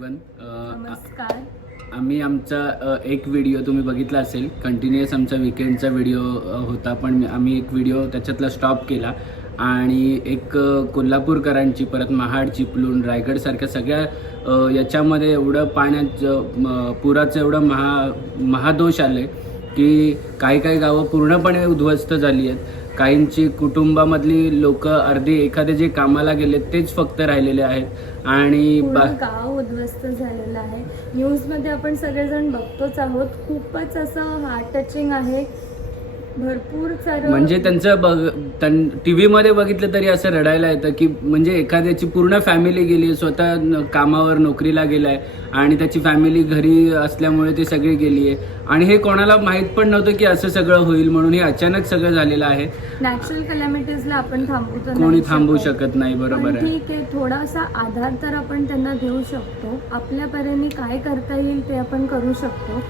Hello everyone नमस्कार. आम्ही आमचा एक व्हिडिओ तुम्ही बघितला असेल. कंटिन्युअस आमचा विकेंडचा व्हिडिओ होता. पण आम्ही एक व्हिडिओ त्याच्यातला स्टॉप केला. आणि एक कोल्हापूरकरांची परत महाड चिपळूण रायगडसारख्या सगळ्या याच्यामध्ये एवढं पाण्याचं पुराचं एवढं महा महादोष आले की काही काही गावं पूर्णपणे उद्ध्वस्त झाली आहेत. काहींची कुटुंबामधली लोक अर्धी एखादे जे कामाला गेलेत तेच फक्त राहिलेले आहेत. आणि बा गाव उद्ध्वस्त झालेलं आहे. न्यूजमध्ये आपण सगळेजण बघतोच आहोत. खूपच असं हार्ट टचिंग आहे. भरपूर म्हणजे त्यांचं बघ टी व्हीमध्ये बघितलं तरी असं रडायला येतं की म्हणजे एखाद्याची पूर्ण फॅमिली गेली स्वतः कामावर नोकरीला गेलाय आणि त्याची फॅमिली घरी असल्यामुळे ती सगळी गेली आहे. आणि हे कोणाला माहीत पण नव्हतं की असं सगळं होईल म्हणून हे अचानक सगळं झालेलं आहे. नॅचरल कलॅमिटीजला आपण थांबू कोणी थांबवू शकत नाही बरोबर आहे. ठीक आहे थोडासा आधार तर आपण त्यांना देऊ शकतो. आपल्या परीने काय करता येईल ते आपण करू शकतो.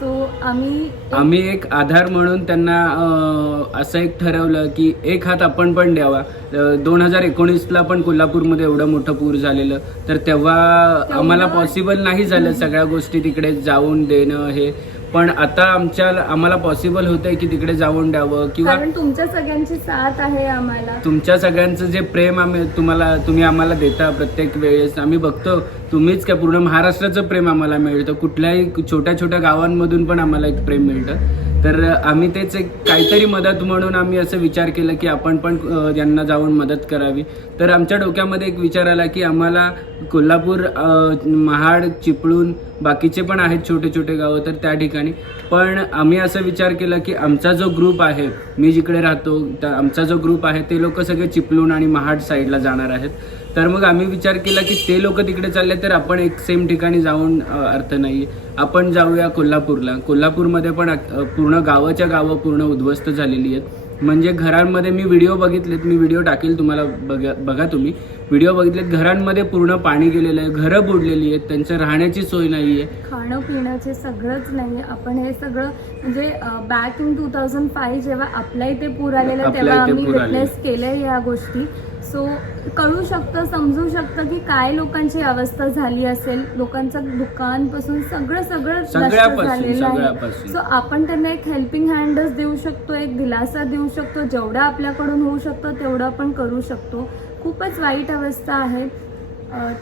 सो आम्ही आम्ही एक आधार म्हणून त्यांना असं एक ठरवलं की एक हात आपण पण द्यावा. दोन हजार एकोणीसला पण कोल्हापूरमध्ये एवढं मोठं पूर झालेलं. तर तेव्हा आम्हाला पॉसिबल नाही झालं सगळ्या गोष्टी तिकडे जाऊन देणं हे. पण आता आमच्या आम्हाला पॉसिबल होतंय की तिकडे जाऊन द्यावं किंवा कारण तुमच्या सगळ्यांची साथ आहे आम्हाला. तुमच्या सगळ्यांचं जे प्रेम आम्ही तुम्हाला तुम्ही आम्हाला देता प्रत्येक वेळेस आम्ही बघतो तुम्हीच काय पूर्ण महाराष्ट्राचं प्रेम आम्हाला मिळतं. कुठल्याही छोट्या छोट्या गावांमधून पण आम्हाला एक प्रेम मिळतं. तर आम्ही तेच एक काहीतरी मदत म्हणून आम्ही असं विचार केला की आपण पण यांना जाऊन मदत करावी. तर आमच्या डोक्यामध्ये एक विचार आला की आम्हाला कोल्हापूर महाड चिपळूण बाकीचे पण आहेत छोटे छोटे गावं तर त्या ठिकाणी. पण आम्ही असं विचार केला की आमचा जो ग्रुप आहे मी जिकडे राहतो तर आमचा जो ग्रुप आहे ते लोक सगळे चिपळूण आणि महाड साईडला जाणार आहेत. तर मग आम्ही विचार केला की ते लोक तिकडे चालले तर आपण एक सेम ठिकाणी जाऊन अर्थ नाही आहे आपण जाऊया कोल्हापूरला. कोल्हापूरमध्ये पण पूर्ण गावाच्या गावं पूर्ण उद्ध्वस्त झालेली आहेत. म्हणजे घरांमध्ये मी व्हिडिओ बघितलेत. मी व्हिडिओ टाकेल तुम्हाला बघा बघा तुम्ही. व्हिडिओ बघितलेत. घरांमध्ये पूर्ण पाणी गेलेलं आहे. घरं बुडलेली आहेत. त्यांच्या राहण्याची सोय नाही आहे खाणं पिण्याचे सगळंच नाही आपण हे सगळं म्हणजे back in two thousand five जेव्हा आपल्या इथे पूर आलेला तेव्हा आम्ही. विटनेस केलंय या गोष्टी. सो कळू शकतं समजू शकतं की काय लोकांची अवस्था झाली असेल. लोकांचं दुकानपासून सगळं सगळं नष्ट सगळ्यापासून, झालेलं आहे. सगळ्यापासून. सो आपण त्यांना एक हेल्पिंग हँडच देऊ शकतो एक दिलासा देऊ शकतो. जेवढं आपल्याकडून होऊ शकतं तेवढं आपण करू शकतो. खूपच वाईट अवस्था आहे. अं,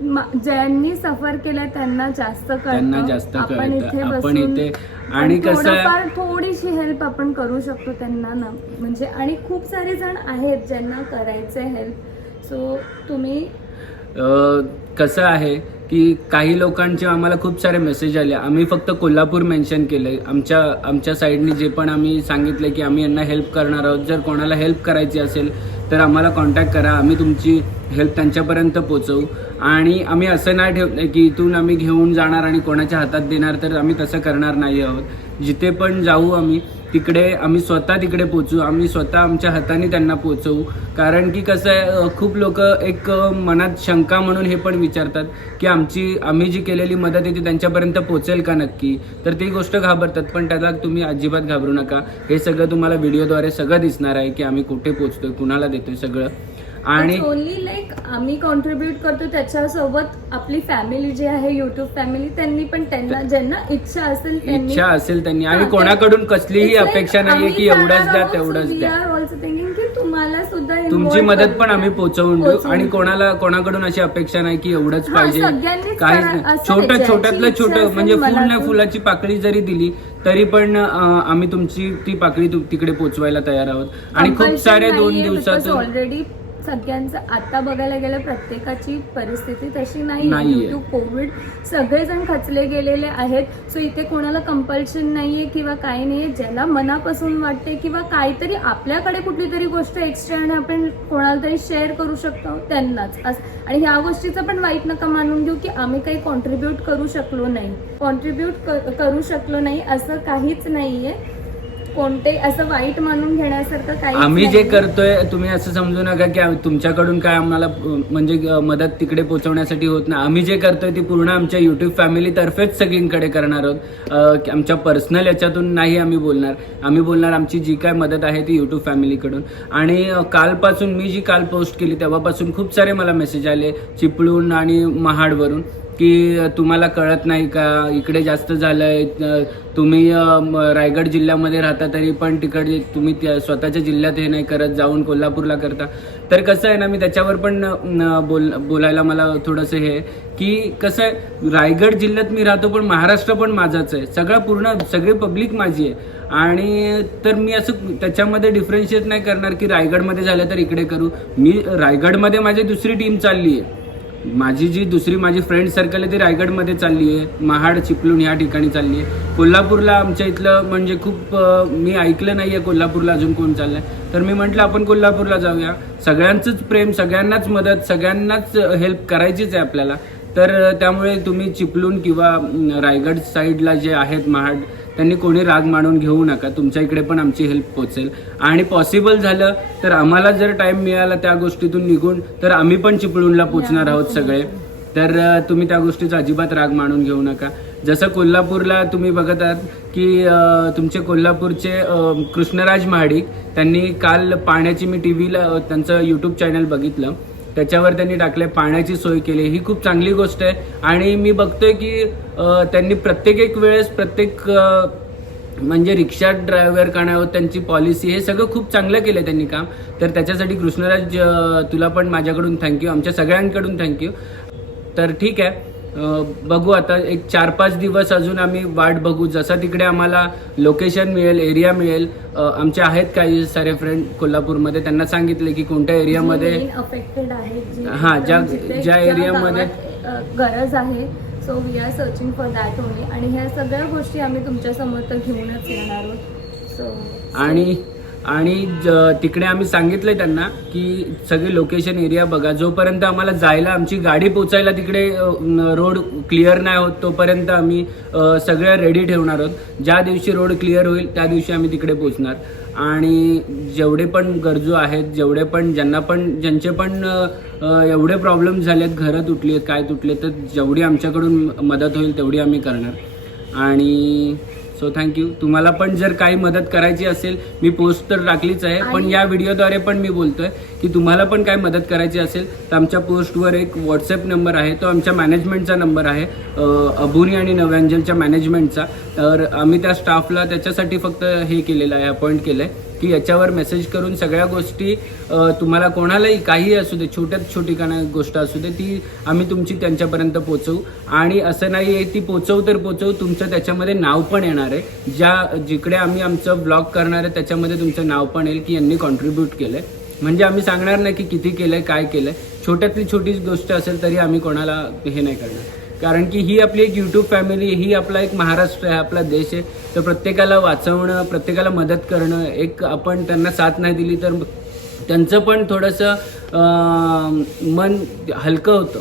ज्यांनी सफर केलंय त्यांना जास्त त्यांना जास्त आपण कळतं. इथे आपण बसून इथे आणि कसं थोडंफार थोडीशी हेल्प आपण करू शकतो त्यांना ना. म्हणजे आणि खूप सारे जण आहेत ज्यांना करायचे हेल्प सो तुम्ही अ, कसं आहे की काही लोकांचे आम्हाला खूप सारे मेसेज आले. आम्ही फक्त कोल्हापूर मेन्शन केलंय. आमच्या आमच्या साईडनी जे पण आम्ही सांगितलं की आम्ही यांना हेल्प करणार आहोत. जर कोणाला हेल्प करायची असेल तर आम्हाला कॉन्टॅक्ट करा. आम्ही तुमची हेल्प त्यांच्यापर्यंत पोचवू आणि आम्ही असं नाही ठेवलं की इथून आम्ही घेऊन जाणार आणि कोणाच्या हातात देणार तर आम्ही तसं करणार नाही आहोत. जिथे पण जाऊ आम्ही तिकडे आम्ही स्वतः तिकडे पोचू आम्ही स्वतः आमच्या हाताने त्यांना पोचवू कारण की कसं आहे खूप लोक एक मनात शंका म्हणून हे पण विचारतात की आमची आम्ही जी केलेली मदत आहे ती त्यांच्यापर्यंत पोचेल का नक्की? तर ती गोष्ट घाबरतात पण त्याला तुम्ही अजिबात घाबरू नका. हे सगळं तुम्हाला व्हिडिओद्वारे सगळं दिसणार आहे की आम्ही कुठे पोचतोय कुणाला देतोय सगळं. आणि ओनली लाईक आम्ही कॉन्ट्रीब्युट करतो त्याच्यासोबत आपली फॅमिली जी आहे युट्यूब फॅमिली त्यांनी पण त्यांना ज्यांना इच्छा असेल त्यांनी इच्छा असेल त्यांनी. आणि हा, कोणाकडून कसलीही It's like अपेक्षा नाहीये आम्ही की एवढंच द्या आहोत, तेवढंच we द्या. are also thinking की तुम्हाला सुद्धा तुमची involve मदत करू पण आम्ही द्या. पोचवून देऊ. आणि देऊ. कोणाला कोणाकडून अशी अपेक्षा नाही की एवढंच हा, पाहिजे. सगळ्यांनीच काहीच करा- नाही. असं नाही, छोट्यातलं इच्छा छोटं असेल म्हणजे फुल नाही. फुलाची पाकळी जरी दिली तरी पण अं, आम्ही तुमची ती पाकळी तु- तिकडे पोचवायला तयार आहोत. आणि खूप सारे दोन दिवसातून ऑलरेडी सगळ्यांचं आता बघायला गेलं प्रत्येकाची परिस्थिती तशी नाही. टू कोविड सगळेजण खचले गेलेले आहेत. सो इथे कोणाला कंपल्शन नाहीये किंवा काही नाहीये. ज्याला मनापासून वाटते किंवा काहीतरी आपल्याकडे कुठली तरी गोष्ट एक्स्ट्रा आणि आपण कोणाला तरी शेअर करू शकतो त्यांनाच. अस- आणि ह्या गोष्टीचं पण वाईट नका मानून घेऊ की आम्ही काही कॉन्ट्रीब्यूट करू शकलो नाही. कॉन्ट्रीब्यूट करू शकलो नाही असं काहीच नाहीये. कोणते असं वाईट मानून घेण्यासारखं काही आम्ही जे करतोय तुम्ही असं समजू नका की तुमच्याकडून काय आम्हाला अं, म्हणजे अं, मदत तिकडे पोहोचवण्यासाठी होत नाही. आम्ही जे करतोय ती पूर्ण आमच्या युट्यूब फॅमिलीतर्फेच सगळीकडे करणार आहोत. अं, की आमच्या पर्सनल याच्यातून नाही आम्ही बोलणार. आम्ही बोलणार आमची जी काय मदत आहे ती युट्यूब फॅमिलीकडून आणि अं, कालपासून मी जी काल पोस्ट केली तेव्हापासून खूप सारे मला मेसेज आले चिपळूण आणि महाडवरून. की तुम्हाला कळत नाही का? इकडे जास्त झालं आहे तुम्ही रायगड जिल्ह्यामध्ये राहता तरी पण तिकडे तुम्ही त्या- स्वतःच्या जिल्ह्यात हे नाही करत जाऊन कोल्हापूरला करता. तर कसं आहे ना मी त्याच्यावर पण बोल बोलायला मला थोडंसं हे आहे की कसं आहे रायगड जिल्ह्यात मी राहतो पण महाराष्ट्र पण माझाच आहे. सगळा पूर्ण सगळी पब्लिक माझी आहे. आणि तर मी असं त्याच्यामध्ये डिफरन्शिएट नाही करणार की रायगडमध्ये झालं तर इकडे करू. मी रायगडमध्ये माझी दुसरी टीम चालली आहे. माझी जी दुसरी माझी फ्रेंड सर्कल आहे ती रायगडमध्ये चालली आहे. महाड चिपळूण ह्या ठिकाणी चालली आहे. कोल्हापूरला आमच्या इथलं म्हणजे खूप मी ऐकलं नाही आहे कोल्हापूरला अजून कोण चाललं आहे तर मी म्हटलं आपण कोल्हापूरला जाऊया. सगळ्यांचंच प्रेम सगळ्यांनाच मदत सगळ्यांनाच हेल्प करायचीच आहे आपल्याला. तर त्यामुळे तुम्ही चिपळूण किंवा रायगड साईडला जे आहेत महाड त्यांनी कोणी राग मानून घेऊ नका तुमच्या इकडे पण आमची हेल्प पोचेल आणि पॉसिबल झालं तर आम्हाला जर टाइम मिळाला त्या गोष्टीतून निघून तर आम्ही पण चिपळूणला पोचणार आहोत सगळे. तर तुम्ही त्या गोष्टीचा अजिबात राग मानून घेऊ नका. जसं कोल्हापूरला तुम्ही बघत आहात की तुमचे कोल्हापूरचे कृष्णराज महाडिक त्यांनी काल पाण्याची मी टी व्हीला त्यांचं यूट्यूब चॅनल बघितलं. त्याच्यावर त्यांनी टाकले पाण्याची सोय केली. ही खूप चांगली गोष्ट आहे. आणि मी बघतोय की त्यांनी प्रत्येक एक वेळेस प्रत्येक म्हणजे रिक्षा ड्रायव्हर काढण्यावर त्यांची पॉलिसी हे सगळं खूप चांगलं केलं त्यांनी काम. तर त्याच्यासाठी कृष्णराज तुला पण माझ्याकडून थँक्यू आमच्या सगळ्यांकडून थँक्यू तर ठीक आहे. बघू आता एक चार पाच दिवस अजून आम्ही वाट बघू. जसं तिकडे आम्हाला लोकेशन मिळेल एरिया मिळेल आमचे आहेत काही सारे फ्रेंड कोल्हापूरमध्ये. त्यांना सांगितले की कोणत्या एरियामध्ये अफेक्टेड आहे जी- हा, ज्या- ज्या एरियामध्ये- गरज आहे. So we are searching for that only आणि ह्या सगळ्या गोष्टी आम्ही तुमच्यासमोर तर घेऊनच येणार आहोत. सो आणि आणि ज- तिकडे आम्ही सांगितलंय त्यांना की सगळे लोकेशन एरिया बघा. जोपर्यंत आम्हाला जायला आमची गाडी पोचायला तिकडे रोड क्लिअर नाही होत तोपर्यंत आम्ही सगळ्या रेडी ठेवणार आहोत. ज्या दिवशी रोड क्लिअर होईल त्या दिवशी आम्ही तिकडे पोचणार. आणि जेवढे पण गरजू आहेत जेवढे पण ज्यांना पण ज्यांचे पण एवढे प्रॉब्लेम झालेत घरं तुटली आहेत काय तुटले तर जेवढी आमच्याकडून मदत होईल तेवढी आम्ही करणार. आणि सो थँक्यू तुम्हाला पण जर काही मदत करायची असेल मी पोस्ट तर टाकलीच आहे पण या व्हिडिओद्वारे पण मी बोलतोय की तुम्हाला पण काय मदत करायची असेल तर आमच्या पोस्टवर एक व्हॉट्सअप नंबर आहे तो आमच्या मॅनेजमेंटचा नंबर आहे अ, अबुनी आणि नव्यांजलच्या मॅनेजमेंटचा तर आम्ही त्या स्टाफला त्याच्यासाठी फक्त हे केलेलं आहे अपॉइंट केलं आहे की याच्यावर मेसेज करून सगळ्या गोष्टी तुम्हाला कोणालाही काही असू दे छोट्यात छोटी काना गोष्ट असू दे ती आम्ही तुमची त्यांच्यापर्यंत पोचवू आणि असं नाही आहे ती पोचवू तर पोचवू तुमचं त्याच्यामध्ये नाव पण येणार आहे. ज्या जिकडे आम्ही आमचं ब्लॉग करणार आहे त्याच्यामध्ये तुमचं नाव पण येईल की यांनी कॉन्ट्रीब्यूट आहे म्हणजे आम्ही सांगणार नाही की किती केलं आहे काय केलं आहे छोट्यातली छोटी गोष्ट असेल तरी आम्ही कोणाला हे नाही करणार. कारण की ही आपली एक यूट्यूब फॅमिली ही आपला एक महाराष्ट्र आहे आपला देश आहे. तर प्रत्येकाला वाचवणं प्रत्येकाला मदत करणं एक आपण त्यांना साथ नाही दिली तर त्यांचं पण थोडंसं मन हलकं होतं.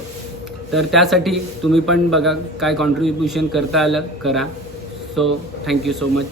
तर त्यासाठी तुम्ही पण बघा काय कॉन्ट्रीब्युशन करता आलं करा. So thank you so much